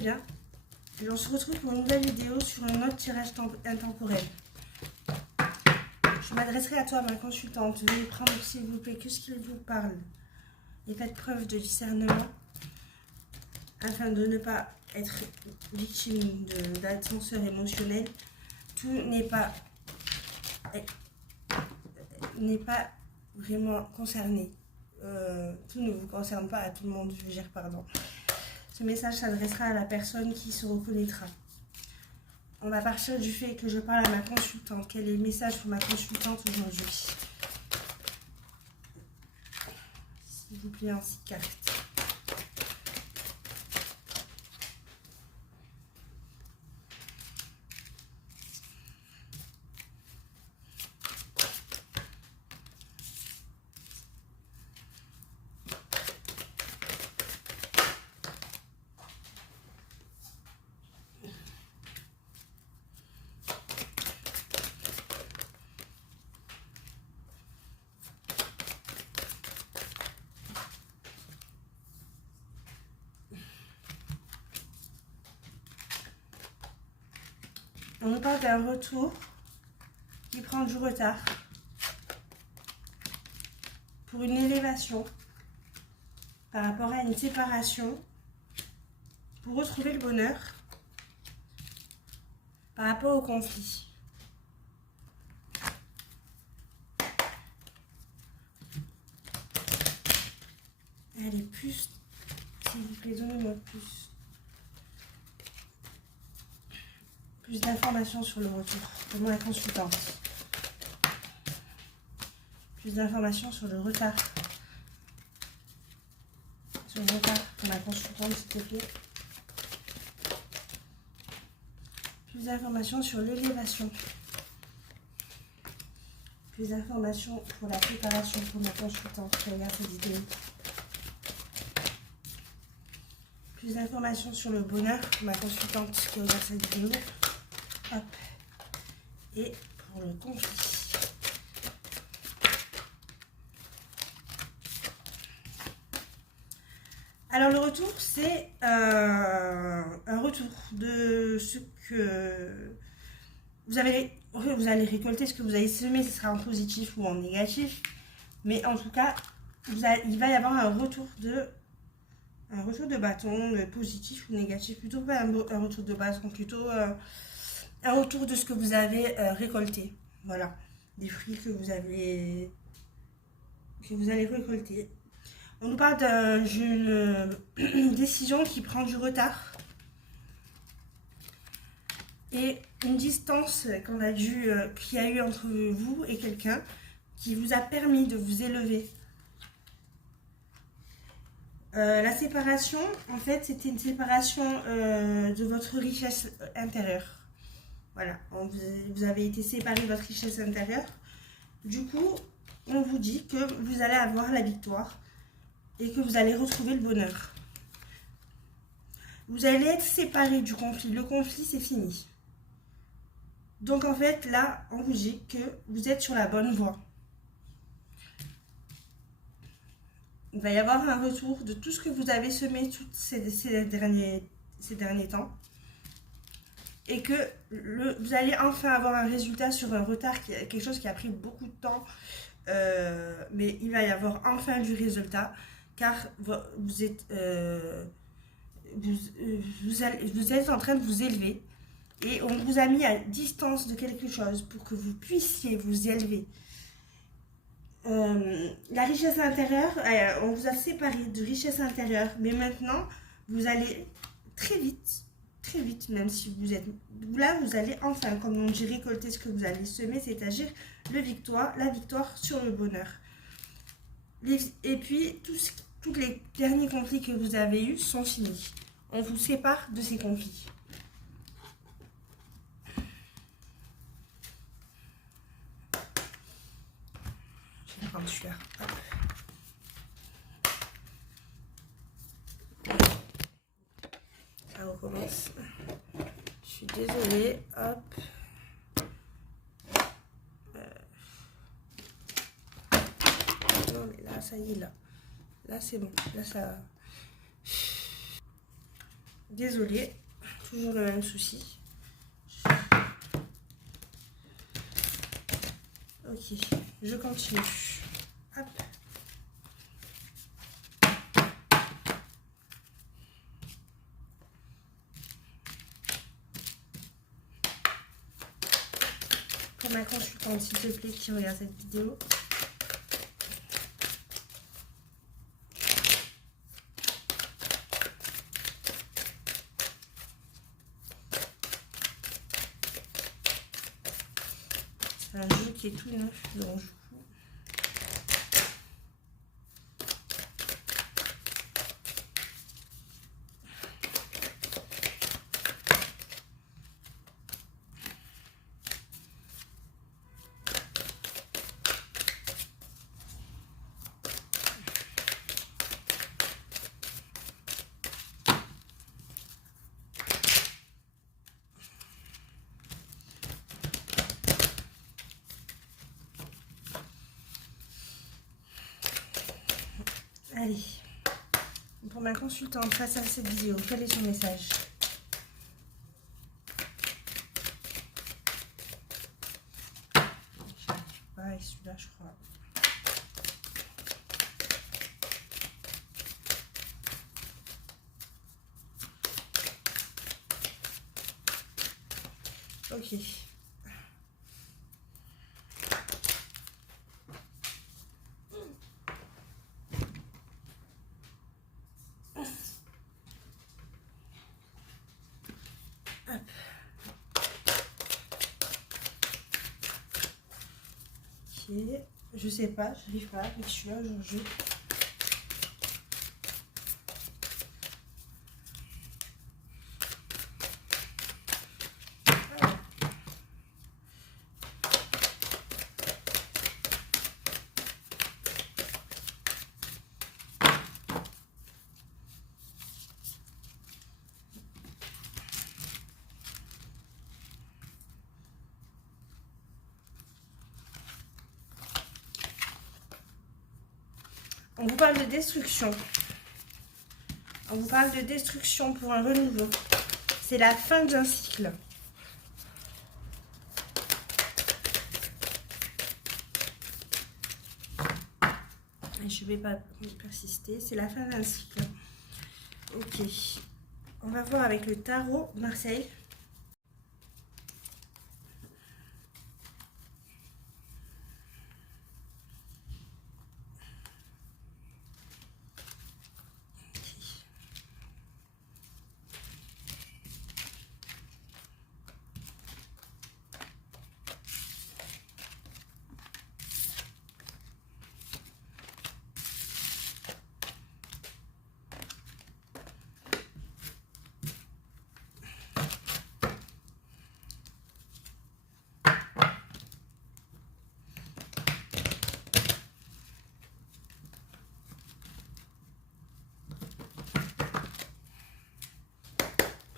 bien. Et on se retrouve pour une nouvelle vidéo sur un autre tirage intemporel. Je m'adresserai à toi, ma consultante. Veuillez prendre, s'il vous plaît, que ce qu'il vous parle. Et faites preuve de discernement afin de ne pas être victime d'ascenseur émotionnel. Tout n'est pas vraiment concerné. Tout ne vous concerne pas, à tout le monde, je veux dire, pardon. Ce message s'adressera à la personne qui se reconnaîtra. On va partir du fait que je parle à ma consultante. Quel est le message pour ma consultante aujourd'hui? S'il vous plaît, en 6 cartes. On nous parle d'un retour qui prend du retard pour une élévation par rapport à une séparation, pour retrouver le bonheur par rapport au conflit. Allez, plus, s'il vous plaît, donnez-moi plus. Plus d'informations sur le retour pour la consultante. Plus d'informations sur le retard. Sur le retard pour la consultante, s'il te plaît. Plus d'informations sur l'élévation. Plus d'informations pour la préparation pour ma consultante qui regarde cette vidéo. Plus d'informations sur le bonheur pour ma consultante qui regarde cette vidéo. Hop. Et pour le conflit. Alors le retour, c'est un retour de ce que vous allez récolter, ce que vous avez semé, ce sera en positif ou en négatif. Mais en tout cas, il va y avoir un retour de bâton, positif ou négatif. Plutôt pas un retour de bâton, plutôt un retour de ce que vous avez récolté. Voilà, des fruits que vous allez récolter. On nous parle d'une décision qui prend du retard et une distance qu'il y a eu entre vous et quelqu'un qui vous a permis de vous élever. La séparation, en fait, c'était une séparation de votre richesse intérieure. Voilà, vous avez été séparé de votre richesse intérieure. Du coup, on vous dit que vous allez avoir la victoire et que vous allez retrouver le bonheur. Vous allez être séparé du conflit. Le conflit, c'est fini. Donc, en fait, là, on vous dit que vous êtes sur la bonne voie. Il va y avoir un retour de tout ce que vous avez semé ces derniers temps. Et que vous allez enfin avoir un résultat sur un retard, quelque chose qui a pris beaucoup de temps. Mais il va y avoir enfin du résultat. Car vous êtes en train de vous élever. Et on vous a mis à distance de quelque chose pour que vous puissiez vous élever. La richesse intérieure, on vous a séparé de richesse intérieure, mais maintenant vous allez très vite, même si vous êtes là, vous allez enfin, comme on dit, récolter ce que vous allez semer, c'est-à-dire la victoire sur le bonheur. Et puis tous les derniers conflits que vous avez eus sont finis. On vous sépare de ces conflits. Je vais prendre celui-là. Ça recommence. Je suis désolée. Hop. Non mais là, ça y est, là. Là, c'est bon. Là, ça... Désolée, toujours le même souci. Ok, je continue. Hop. Pour ma consultante, s'il te plaît, qui regarde cette vidéo. C'est un jeu qui est tout neuf, donc du coup. Allez, pour ma consultante face à cette vidéo, quel est son message? J'arrive pas avec celui-là, je crois. Ok. Hop. Ok. Je sais pas, j'arrive pas avec celui-là aujourd'hui. On vous parle de destruction. On vous parle de destruction pour un renouveau. C'est la fin d'un cycle. Et je ne vais pas persister. C'est la fin d'un cycle. Ok. On va voir avec le tarot Marseille.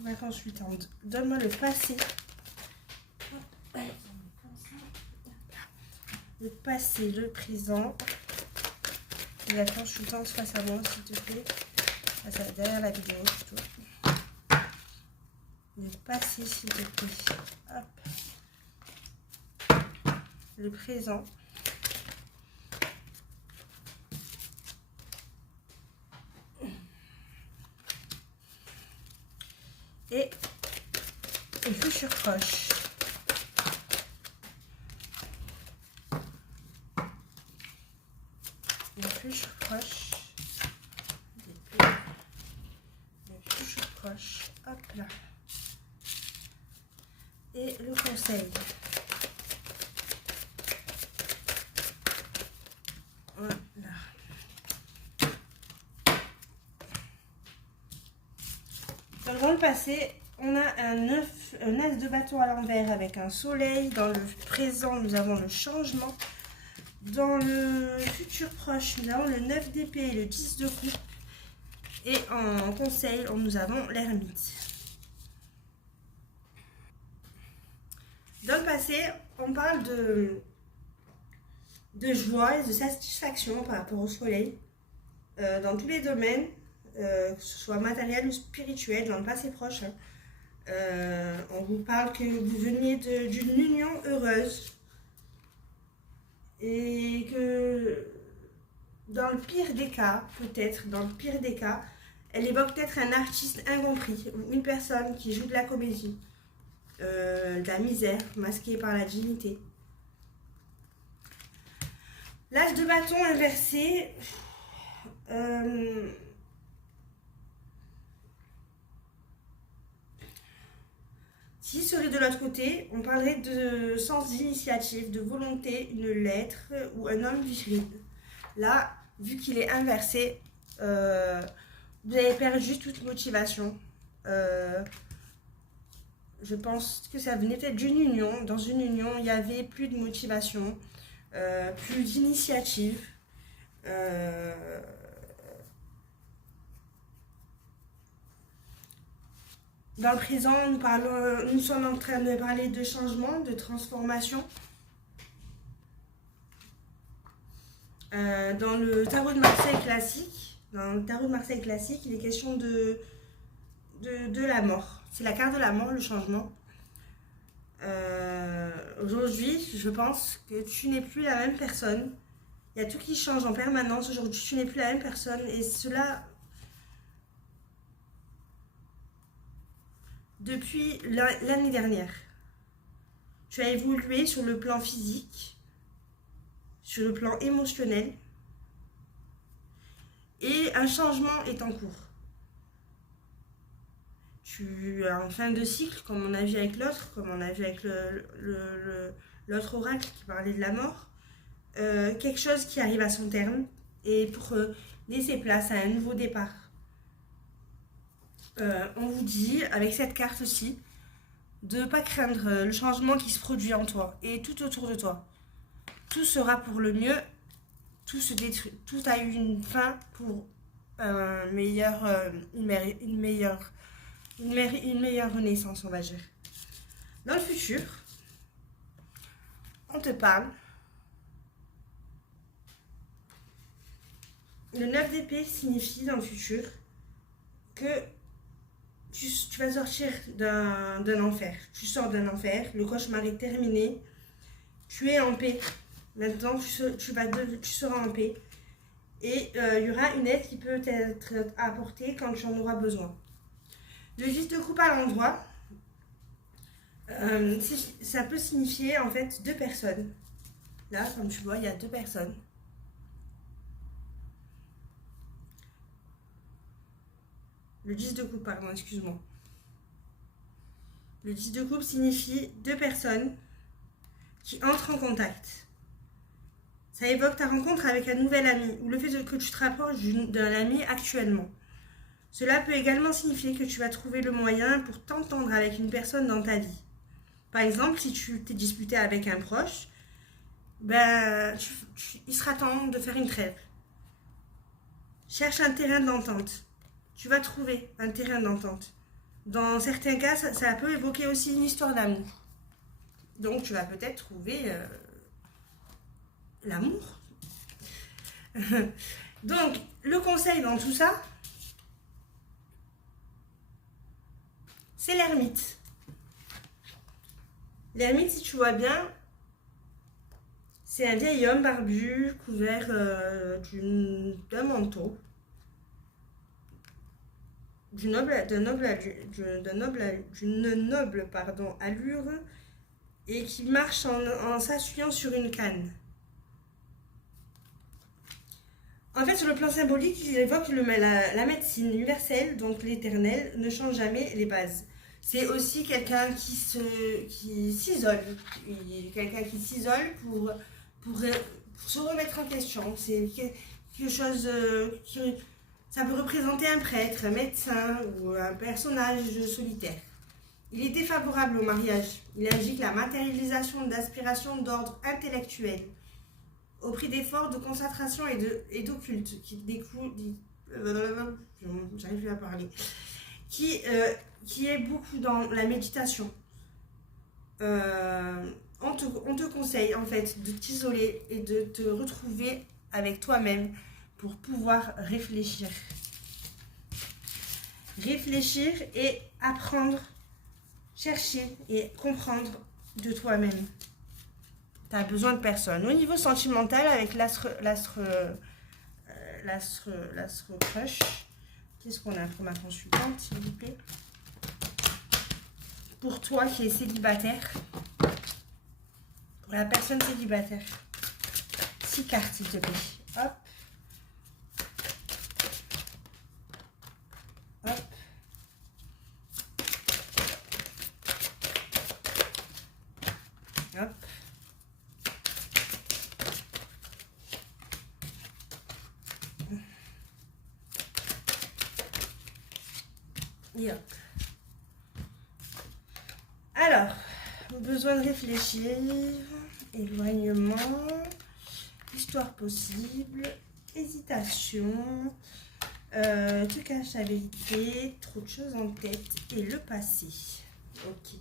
Ma consultante, donne-moi le passé. Le passé, le présent. Et la consultante face à moi, s'il te plaît. Derrière la vidéo, plutôt. Le passé, s'il te plaît. Hop. Le présent. Et le futur proche. Le futur proche. Le futur proche. Hop là. Et le conseil. Voilà. Dans le passé, on a un as de bâton à l'envers avec un soleil. Dans le présent, nous avons le changement. Dans le futur proche, nous avons le 9 d'épée et le 10 de coupe. Et en conseil, nous avons l'ermite. Dans le passé, on parle de joie et de satisfaction par rapport au soleil. Dans tous les domaines. que ce soit matériel ou spirituel, dans le passé proche. Hein. On vous parle que vous veniez d'une union heureuse et que dans le pire des cas, peut-être, dans le pire des cas, elle évoque peut-être un artiste incompris ou une personne qui joue de la comédie, de la misère masquée par la dignité. L'as de bâton inversé, s'il serait de l'autre côté, on parlerait de sens d'initiative, de volonté, une lettre ou un homme viril. Là, vu qu'il est inversé, vous avez perdu toute motivation. Je pense que ça venait peut-être d'une union. Dans une union, il n'y avait plus de motivation, plus d'initiative. Dans le présent, nous sommes en train de parler de changement, de transformation. Dans le tarot de Marseille classique, il est question de la mort. C'est la carte de la mort, le changement. Aujourd'hui, je pense que tu n'es plus la même personne. Il y a tout qui change en permanence. Aujourd'hui, tu n'es plus la même personne. Et cela, depuis l'année dernière. Tu as évolué sur le plan physique, sur le plan émotionnel. Et un changement est en cours. Tu es en fin de cycle, comme on a vu avec l'autre, comme on a vu avec l'autre oracle qui parlait de la mort. Quelque chose qui arrive à son terme et pour laisser place à un nouveau départ. On vous dit, avec cette carte-ci, de ne pas craindre le changement qui se produit en toi et tout autour de toi. Tout sera pour le mieux, tout se détruit, tout a eu une fin pour une meilleure renaissance, on va dire. Dans le futur, on te parle. Le 9 d'épée signifie dans le futur que tu vas sortir d'un enfer. Tu sors d'un enfer, le cauchemar est terminé, tu es en paix. Maintenant, tu seras en paix. Et il y aura une aide qui peut être apportée quand tu en auras besoin. Le 10 de coupe à l'endroit, ça peut signifier en fait 2 personnes. Là, comme tu vois, il y a 2 personnes. Le 10 de coupe, pardon, excuse-moi. Le 10 de coupe signifie 2 personnes qui entrent en contact. Ça évoque ta rencontre avec un nouvel ami ou le fait que tu te rapproches d'un ami actuellement. Cela peut également signifier que tu vas trouver le moyen pour t'entendre avec une personne dans ta vie. Par exemple, si tu t'es disputé avec un proche, il sera temps de faire une trêve. Cherche un terrain d'entente. Tu vas trouver un terrain d'entente. Dans certains cas, ça peut évoquer aussi une histoire d'amour. Donc, tu vas peut-être trouver l'amour. Donc, le conseil dans tout ça, c'est l'ermite. L'ermite, si tu vois bien, c'est un vieil homme barbu, couvert d'un manteau, d'une noble allure, et qui marche en s'assuyant sur une canne. En fait, sur le plan symbolique, il évoque la médecine universelle, donc l'éternel, ne change jamais les bases. C'est aussi quelqu'un qui s'isole. Quelqu'un qui s'isole pour se remettre en question. C'est quelque chose ça peut représenter un prêtre, un médecin ou un personnage solitaire. Il est défavorable au mariage. Il indique la matérialisation d'aspirations d'ordre intellectuel, au prix d'efforts de concentration et d'occulte, qui découle, j'arrive plus à parler, qui est beaucoup dans la méditation. On te conseille en fait de t'isoler et de te retrouver avec toi-même pour pouvoir réfléchir. réfléchir et apprendre, chercher et comprendre de toi-même. Tu as besoin de personne. Au niveau sentimental, avec l'astre crush, qu'est-ce qu'on a pour ma consultante, s'il vous plaît? Pour toi qui es célibataire, pour la personne célibataire, 6 cartes, s'il te plaît. Hop. Hop. Hop. Et hop. Alors, besoin de réfléchir, éloignement, histoire possible, hésitation, tu caches la vérité, trop de choses en tête et le passé. Ok.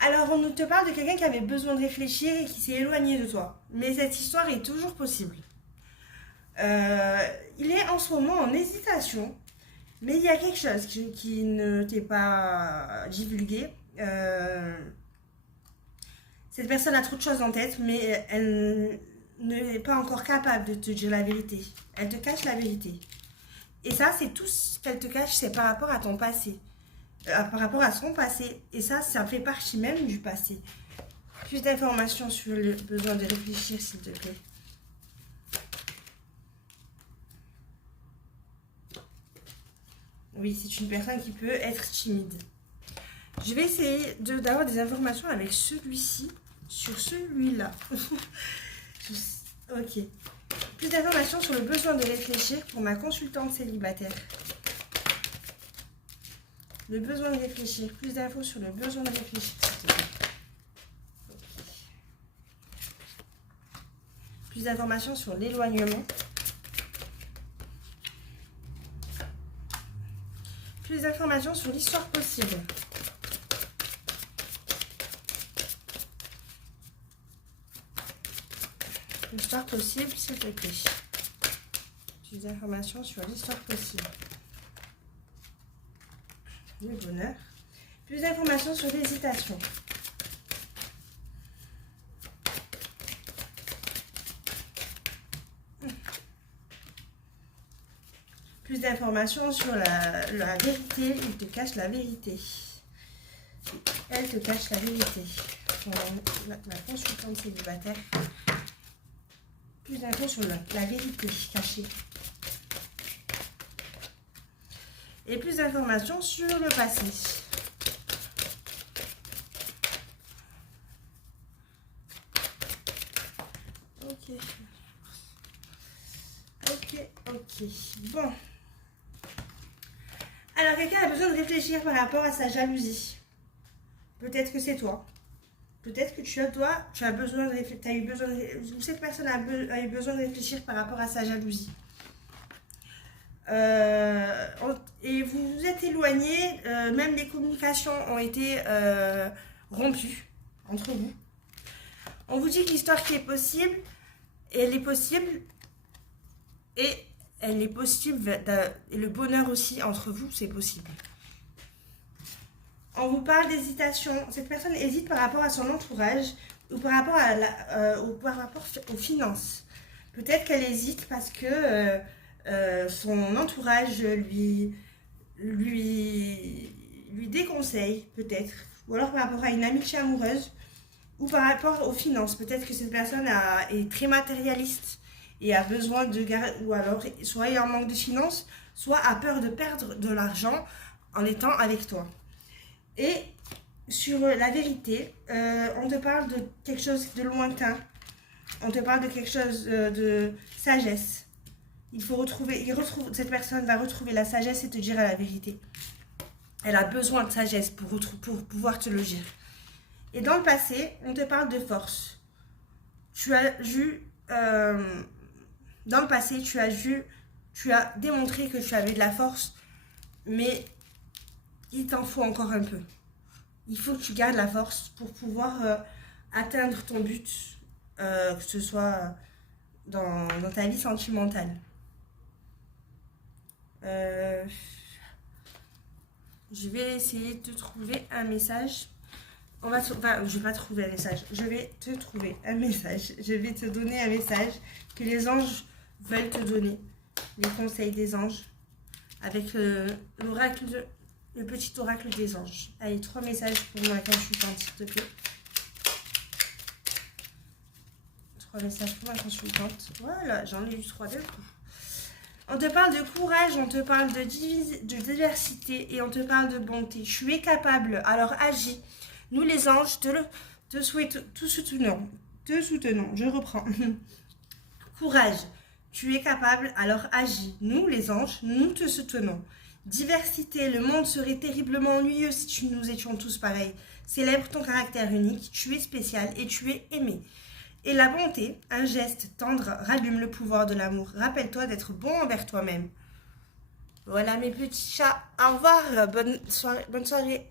Alors, on te parle de quelqu'un qui avait besoin de réfléchir et qui s'est éloigné de toi. Mais cette histoire est toujours possible. Il est en ce moment en hésitation, mais il y a quelque chose qui ne t'est pas divulgué. Cette personne a trop de choses en tête, mais elle n'est pas encore capable de te dire la vérité. Elle te cache la vérité. Et ça, c'est tout ce qu'elle te cache, c'est par rapport à ton passé. Par rapport à son passé. Et ça fait partie même du passé. Plus d'informations sur le besoin de réfléchir, s'il te plaît. Oui, c'est une personne qui peut être timide. Je vais essayer d'avoir des informations avec celui-ci sur celui-là. Ok. Plus d'informations sur le besoin de réfléchir pour ma consultante célibataire. Le besoin de réfléchir. Plus d'infos sur le besoin de réfléchir. Okay. Plus d'informations sur l'éloignement. Plus d'informations sur l'histoire possible. L'histoire possible, s'il te plaît. Plus d'informations sur l'histoire possible. Le bonheur. Plus d'informations sur l'hésitation. Plus d'informations sur la vérité. Il te cache la vérité. Elle te cache la vérité. La consultante célibataire. Plus d'infos sur la vérité cachée. Et plus d'informations sur le passé. Ok. Bon. Alors, quelqu'un a besoin de réfléchir par rapport à sa jalousie. Peut-être que c'est toi. Peut-être que tu as besoin de réfléchir, ou cette personne a eu besoin de réfléchir par rapport à sa jalousie. Et vous vous êtes éloignés, même les communications ont été rompues entre vous. On vous dit que l'histoire qui est possible, elle est possible, et elle est possible, et le bonheur aussi entre vous, c'est possible. On vous parle d'hésitation. Cette personne hésite par rapport à son entourage ou par rapport aux finances. Peut-être qu'elle hésite parce que son entourage lui déconseille, peut-être. Ou alors par rapport à une amitié amoureuse ou par rapport aux finances. Peut-être que cette personne est très matérialiste et a besoin de garder, ou alors soit est en manque de finances, soit a peur de perdre de l'argent en étant avec toi. Et sur la vérité, on te parle de quelque chose de lointain. On te parle de quelque chose de sagesse. Cette personne va retrouver la sagesse et te dire la vérité. Elle a besoin de sagesse pour pouvoir te le dire. Et dans le passé, on te parle de force. Dans le passé, tu as démontré que tu avais de la force, mais il t'en faut encore un peu. Il faut que tu gardes la force pour pouvoir atteindre ton but, que ce soit dans ta vie sentimentale. Je vais essayer de trouver un message. Enfin, je vais pas trouver un message. Je vais te trouver un message. Je vais te donner un message que les anges veulent te donner. Les conseils des anges. Avec l'oracle, le petit oracle des anges. Allez, 3 messages pour moi consultante, s'il te plaît. 3 messages pour ma consultante. Voilà, j'en ai eu 3 d'un coup. On te parle de courage, on te parle de diversité et on te parle de bonté. Tu es capable, alors agis. Nous les anges te soutenons. Te soutenons, je reprends. Courage, tu es capable, alors agis. Nous les anges, nous te soutenons. Diversité, le monde serait terriblement ennuyeux si nous étions tous pareils. Célèbre ton caractère unique, tu es spécial et tu es aimé. Et la bonté, un geste tendre, rallume le pouvoir de l'amour. Rappelle-toi d'être bon envers toi-même. Voilà mes petits chats. Au revoir, bonne soirée.